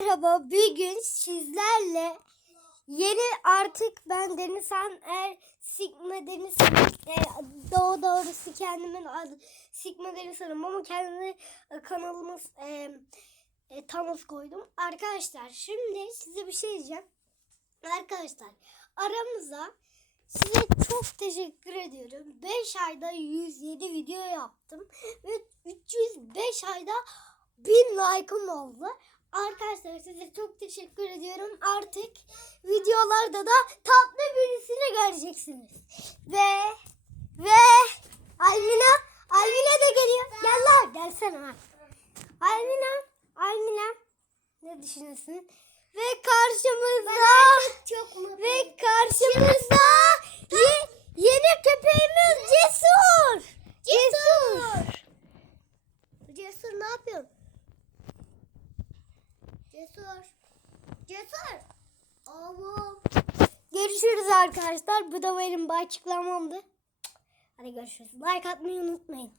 Merhaba, bugün sizlerle yeni artık ben Denizhan Er Sigma Denizhan e, doğu doğrusu kendimin adı Sigma Denizhan'ım ama kendi e, kanalımız e, e, Thanos koydum. Arkadaşlar şimdi size bir şey diyeceğim. Arkadaşlar aramıza size çok teşekkür ediyorum. 5 ayda 107 video yaptım ve 305 ayda 1000 like'ım oldu. Arkadaşlar size çok teşekkür ediyorum. Artık videolarda da tatlı birisini göreceksiniz. Ve ve Almina Almina da geliyor. Gel lan gelsene ha. Almina Almina ne düşünüyorsun? Ve karşımızda çok ve karşımızda ye- yeni köpeğimiz Cesur. Cesur. Cesur ne yapıyorsun? Cesur. Cesur. Oğlum. Görüşürüz arkadaşlar. Bu da benim açıklamamdı. Hadi görüşürüz. Like atmayı unutmayın.